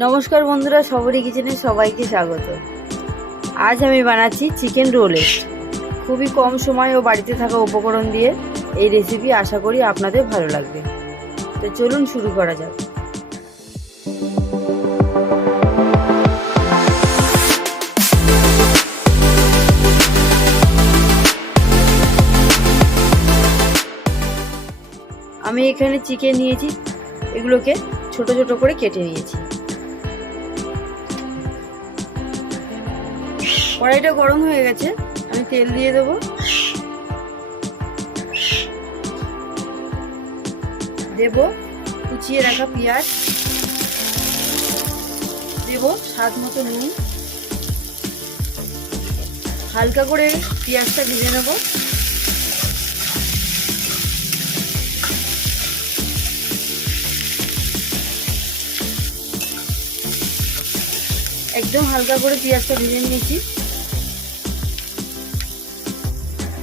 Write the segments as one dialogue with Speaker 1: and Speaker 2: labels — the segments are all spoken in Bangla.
Speaker 1: নমস্কার বন্ধুরা সবরি কিচেনে সবাইকে স্বাগত। আজ আমি বানাচ্ছি চিকেন রোলেট খুবই কম সময় ও বাড়িতে থাকা উপকরণ দিয়ে এই রেসিপি আশা করি আপনাদের ভালো লাগবে। তো চলুন শুরু করা যাক। আমি এখানে চিকেন নিয়েছি। এগুলোকে ছোট ছোট করে কেটে নিয়েছি। কড়াইটা গরম হয়ে গেছে, আমি তেল দিয়ে দেবো। দেব কুচিয়ে রাখা পেঁয়াজ। দেব স্বাদ মতো নুন। হালকা করে পেঁয়াজটা ভেজে নেব। একদম হালকা করে পেঁয়াজটা ভেজে নিয়েছি।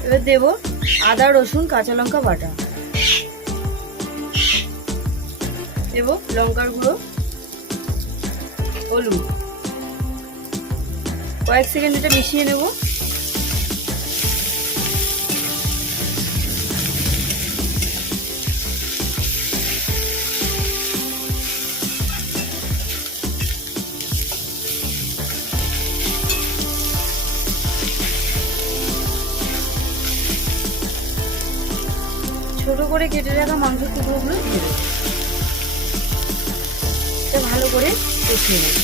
Speaker 1: এবার দেব আদা, রসুন, কাঁচা লঙ্কা বাটা। দেব লঙ্কার গুঁড়ো, হলুদ। কয়েক সেকেন্ড এটা মিশিয়ে নেব। ছোট করে কেটে রাখা মাংস টুকরোগুলো এটা ভালো করে কষিয়ে নেব।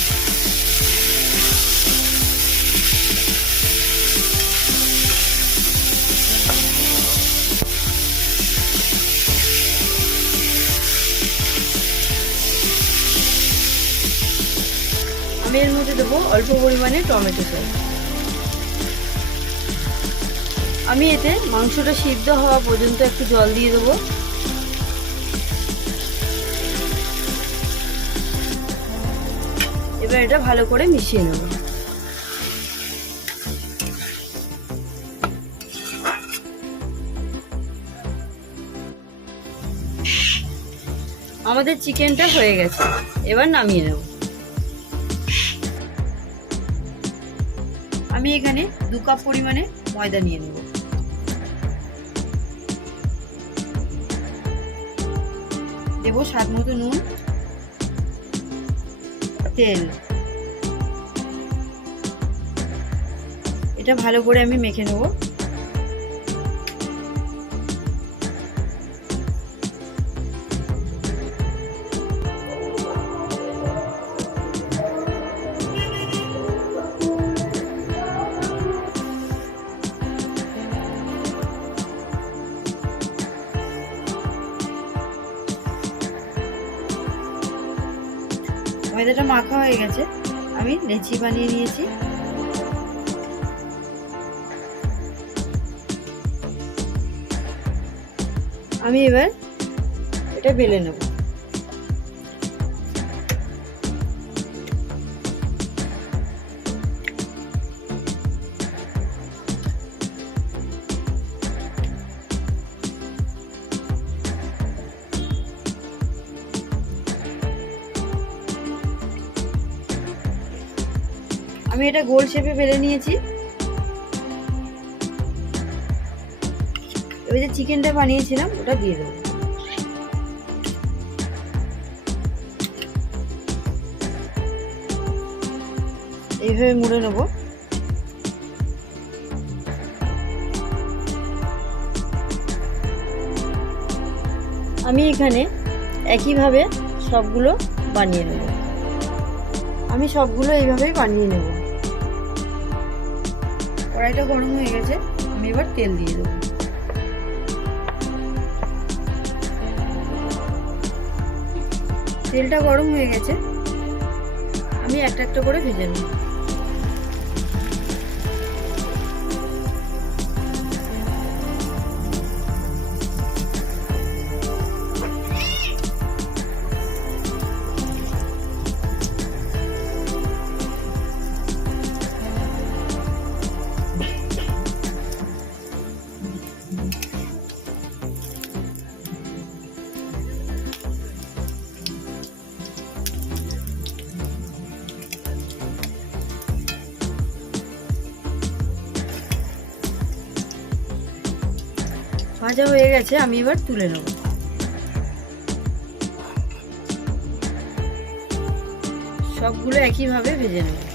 Speaker 1: আমি এর মধ্যে দেবো অল্প পরিমাণে টমেটো সস। আমি এতে মাংসটা সিদ্ধ হওয়া পর্যন্ত একটু জল দিয়ে দেবো। এবার এটা ভালো করে মিশিয়ে নেব। আমাদের চিকেনটা হয়ে গেছে। এবার নামিয়ে নেব। আমি এখানে দু কাপ পরিমাণে ময়দা নিয়ে নেব। দেবো স্বাদ মতো নুন, তেল। এটা ভালো করে আমি মেখে নেব। ময়দাটা মাখা হয়ে গেছে। আমি লেচি বানিয়ে নিয়েছি। আমি এবার এটা বেলে নেব। আমি এটা গোল শেপে বেলে নিয়েছি। এবার যে চিকেনটা বানিয়েছিলাম, ওটা দিয়ে দেবো। এইভাবে মুড়ে নেব। আমি এখানে একইভাবে সবগুলো বানিয়ে নেব। আমি সবগুলো এইভাবেই বানিয়ে নেব। কড়াইটা গরম হয়ে গেছে, আমি এবার তেল দিয়ে দেবো। তেলটা গরম হয়ে গেছে, আমি একটা একটা করে ভেজে নেব। ভাজা হয়ে গেছে আমি এবার তুলে নেব। সবগুলো একইভাবে ভেজে নেব।